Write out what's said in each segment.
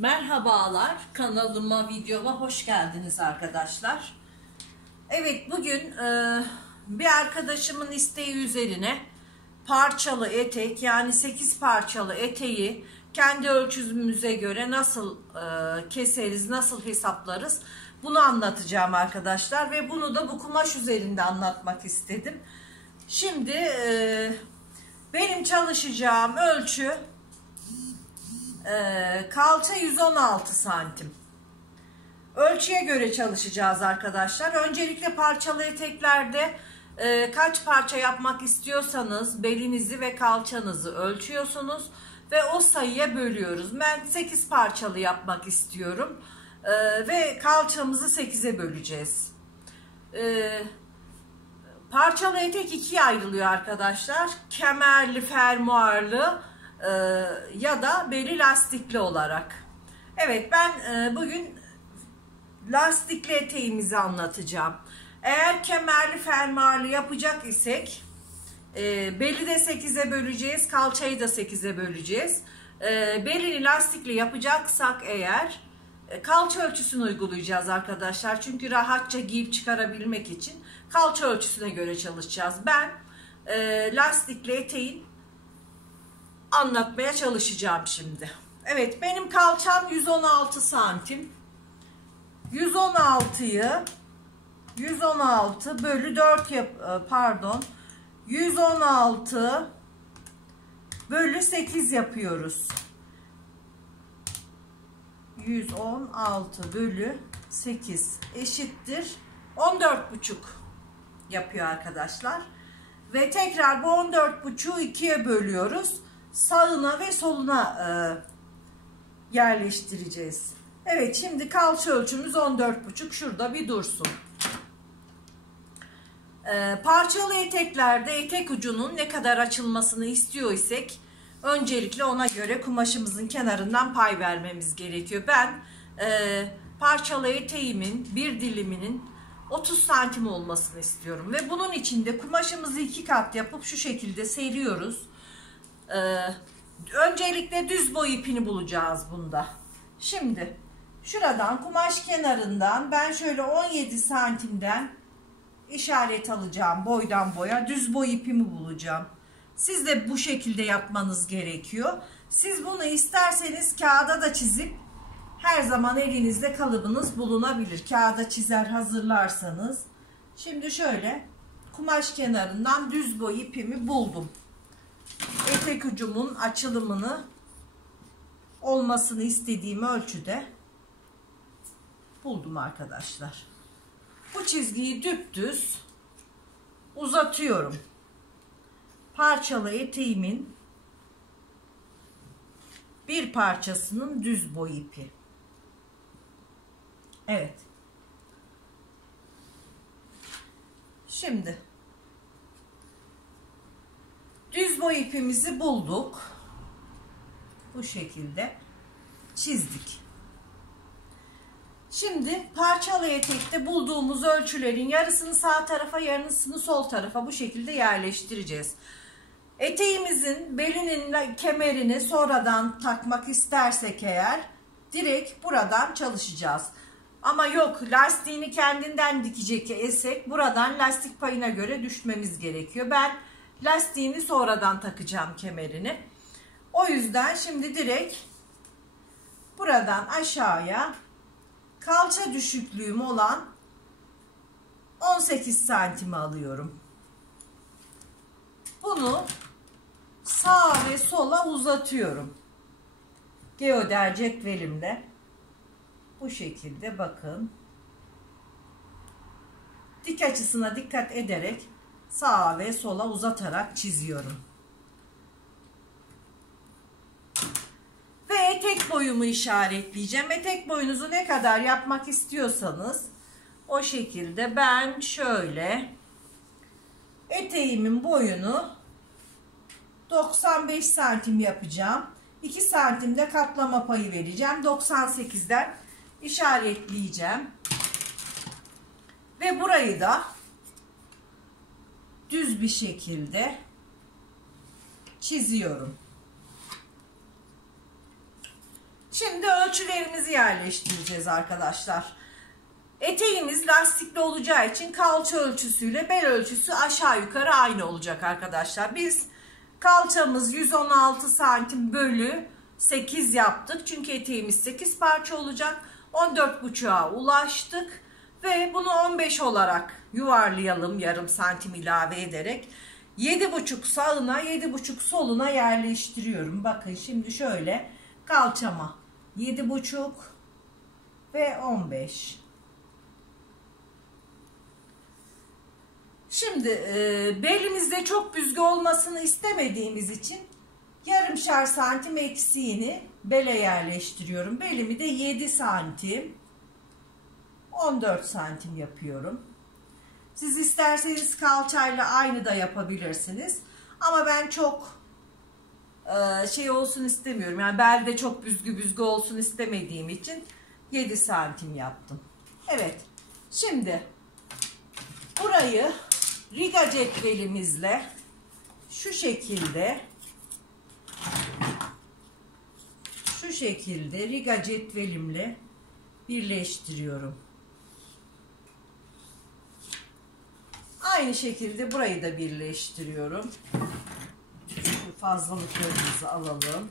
Merhabalar, kanalıma, videoma hoş geldiniz arkadaşlar. Evet, bugün bir arkadaşımın isteği üzerine parçalı etek, yani 8 parçalı eteği kendi ölçümüze göre nasıl keseriz, nasıl hesaplarız bunu anlatacağım arkadaşlar. Ve bunu da bu kumaş üzerinde anlatmak istedim. Şimdi benim çalışacağım ölçü kalça 116 santim. Ölçüye göre çalışacağız arkadaşlar. Öncelikle parçalı eteklerde kaç parça yapmak istiyorsanız belinizi ve kalçanızı ölçüyorsunuz ve o sayıya bölüyoruz. Ben 8 parçalı yapmak istiyorum ve kalçamızı 8'e böleceğiz. Parçalı etek ikiye ayrılıyor arkadaşlar. Kemerli, fermuarlı ya da beli lastikli olarak. Evet, ben bugün lastikli eteğimizi anlatacağım. Eğer kemerli, fermuarlı yapacak isek beli de 8'e böleceğiz, kalçayı da 8'e böleceğiz. Belini lastikli yapacaksak eğer kalça ölçüsünü uygulayacağız arkadaşlar. Çünkü rahatça giyip çıkarabilmek için kalça ölçüsüne göre çalışacağız. Ben lastikli eteğin anlatmaya çalışacağım şimdi. Evet, benim kalçam 116 santim. 116 bölü 4 116 bölü 8 yapıyoruz. 116 bölü 8 eşittir 14,5 yapıyor arkadaşlar. Ve tekrar bu 14,5'u ikiye bölüyoruz. Sağına ve soluna yerleştireceğiz. Evet, şimdi kalça ölçümüz 14,5. Şurada bir dursun. Parçalı eteklerde etek ucunun ne kadar açılmasını istiyor isek öncelikle ona göre kumaşımızın kenarından pay vermemiz gerekiyor. Ben parçalı eteğimin bir diliminin 30 santim olmasını istiyorum. Ve bunun için de kumaşımızı 2 kat yapıp şu şekilde seriyoruz. Öncelikle düz boy ipini bulacağız bunda. Şimdi şuradan kumaş kenarından ben şöyle 17 santimden işaret alacağım, boydan boya düz boy ipimi bulacağım. Siz de bu şekilde yapmanız gerekiyor. Siz bunu isterseniz kağıda da çizip her zaman elinizde kalıbınız bulunabilir. Kağıda çizer hazırlarsanız. Şimdi şöyle kumaş kenarından düz boy ipimi buldum. Etek ucumun açılımını olmasını istediğim ölçüde buldum arkadaşlar. Bu çizgiyi düptüz uzatıyorum. Parçalı eteğimin bir parçasının düz boy ipi. Evet. Şimdi düz boy ipimizi bulduk. Bu şekilde çizdik. Şimdi parçalı etekte bulduğumuz ölçülerin yarısını sağ tarafa, yarısını sol tarafa bu şekilde yerleştireceğiz. Eteğimizin belinin kemerini sonradan takmak istersek eğer direkt buradan çalışacağız. Ama yok, lastiğini kendinden dikecek esek buradan lastik payına göre düşmemiz gerekiyor. Ben lastiğini sonradan takacağım, kemerini. O yüzden şimdi direkt buradan aşağıya kalça düşüklüğüm olan 18 santimi alıyorum. Bunu sağa ve sola uzatıyorum. Geoder cetvelimle bu şekilde, bakın. Dik açısına dikkat ederek sağa ve sola uzatarak çiziyorum. Ve etek boyumu işaretleyeceğim. Etek boyunuzu ne kadar yapmak istiyorsanız o şekilde ben şöyle eteğimin boyunu 95 santim yapacağım. 2 santimde katlama payı vereceğim. 98'den işaretleyeceğim. Ve burayı da düz bir şekilde çiziyorum. Şimdi ölçülerimizi yerleştireceğiz arkadaşlar. Eteğimiz lastikli olacağı için kalça ölçüsüyle bel ölçüsü aşağı yukarı aynı olacak arkadaşlar. Biz kalçamız 116 santim bölü 8 yaptık. Çünkü eteğimiz 8 parça olacak. 14,5'a ulaştık. Ve bunu 15 olarak yuvarlayalım yarım santim ilave ederek. 7,5 sağına 7,5 soluna yerleştiriyorum. Bakın şimdi şöyle kalçama 7,5 ve 15. Şimdi belimizde çok büzgü olmasını istemediğimiz için yarımşar santim eksiğini bele yerleştiriyorum. Belimi de 7 santim 14 santim yapıyorum. Siz isterseniz kalçayla aynı da yapabilirsiniz. Ama ben çok şey olsun istemiyorum. Yani belde çok büzgü olsun istemediğim için 7 santim yaptım. Evet. Şimdi burayı riga cetvelimizle şu şekilde riga cetvelimle birleştiriyorum. Aynı şekilde burayı da birleştiriyorum. Şu fazlalıklarımızı alalım.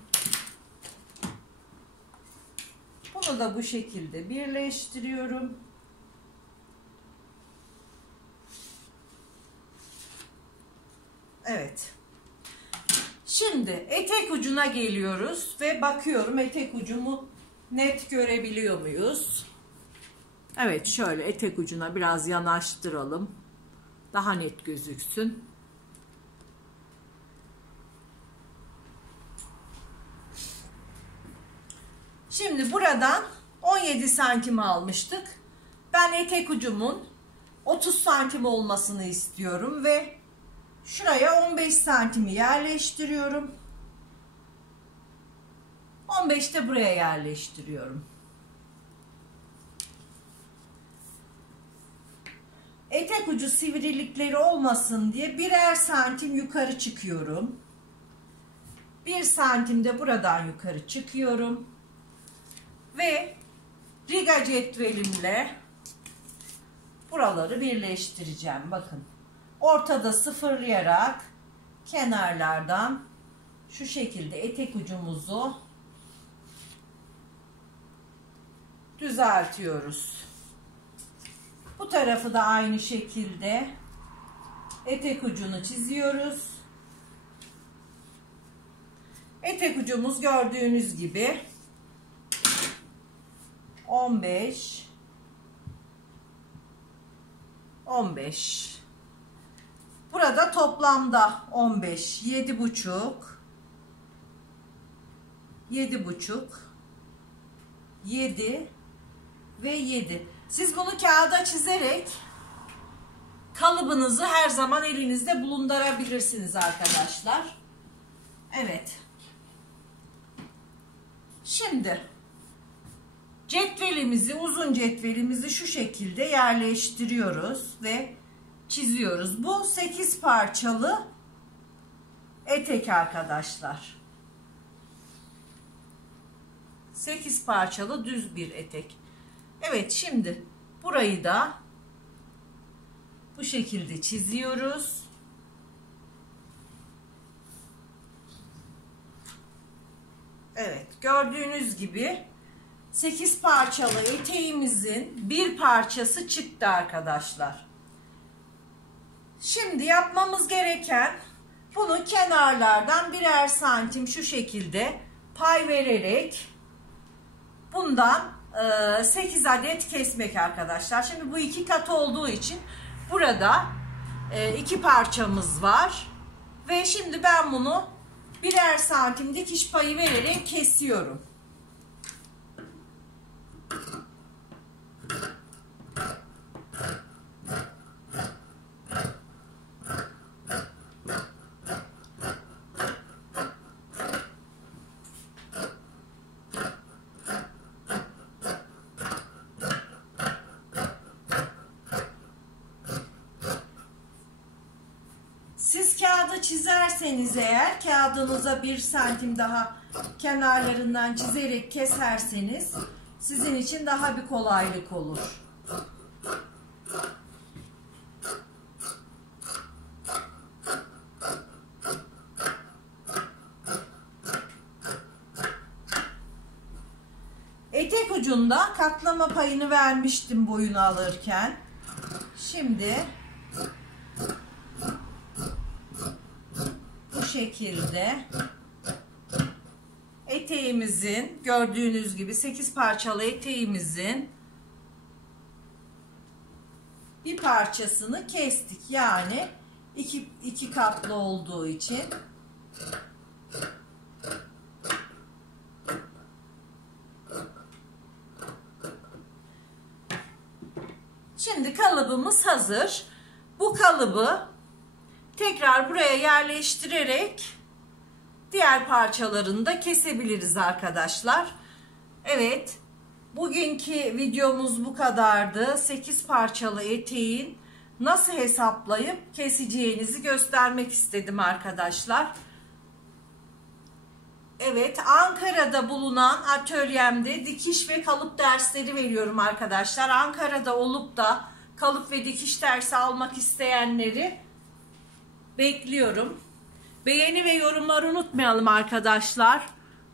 Bunu da bu şekilde birleştiriyorum. Evet. Şimdi etek ucuna geliyoruz ve bakıyorum etek ucumu net görebiliyor muyuz? Evet, şöyle etek ucuna biraz yanaştıralım. Daha net gözüksün. Şimdi buradan 17 santim almıştık. Ben etek ucumun 30 santim olmasını istiyorum ve şuraya 15 santimi yerleştiriyorum. 15 de buraya yerleştiriyorum. Etek ucu sivrilikleri olmasın diye birer santim yukarı çıkıyorum. 1 santim de buradan yukarı çıkıyorum. Ve riga cetvelimle buraları birleştireceğim. Bakın. Ortada sıfırlayarak kenarlardan şu şekilde etek ucumuzu düzeltiyoruz. Bu tarafı da aynı şekilde etek ucunu çiziyoruz. Etek ucumuz gördüğünüz gibi 15 Burada toplamda 15 7,5 7 ve 7. Siz bunu kağıda çizerek kalıbınızı her zaman elinizde bulundurabilirsiniz arkadaşlar. Evet. Şimdi cetvelimizi, uzun cetvelimizi şu şekilde yerleştiriyoruz ve çiziyoruz. Bu 8 parçalı etek arkadaşlar. 8 parçalı düz bir etek. Evet, şimdi burayı da bu şekilde çiziyoruz. Evet, gördüğünüz gibi 8 parçalı eteğimizin bir parçası çıktı arkadaşlar. Şimdi yapmamız gereken bunu kenarlardan birer santim şu şekilde pay vererek bundan 8 adet kesmek arkadaşlar. Şimdi bu 2 kat olduğu için burada 2 parçamız var ve şimdi ben bunu birer santim dikiş payı vererek kesiyorum. çizerseniz eğer, kağıdınıza 1 santim daha kenarlarından çizerek keserseniz sizin için daha bir kolaylık olur. Etek ucunda katlama payını vermiştim boyunu alırken. Şimdi bu şekilde eteğimizin, gördüğünüz gibi 8 parçalı eteğimizin bir parçasını kestik. Yani iki katlı olduğu için. Şimdi kalıbımız hazır. Bu kalıbı tekrar buraya yerleştirerek diğer parçalarını da kesebiliriz arkadaşlar. Evet, bugünkü videomuz bu kadardı. 8 parçalı eteğin nasıl hesaplayıp keseceğinizi göstermek istedim arkadaşlar. Evet, Ankara'da bulunan atölyemde dikiş ve kalıp dersleri veriyorum arkadaşlar. Ankara'da olup da kalıp ve dikiş dersi almak isteyenleri bekliyorum. Beğeni ve yorumları unutmayalım arkadaşlar.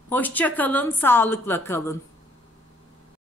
Hoşça kalın, sağlıkla kalın.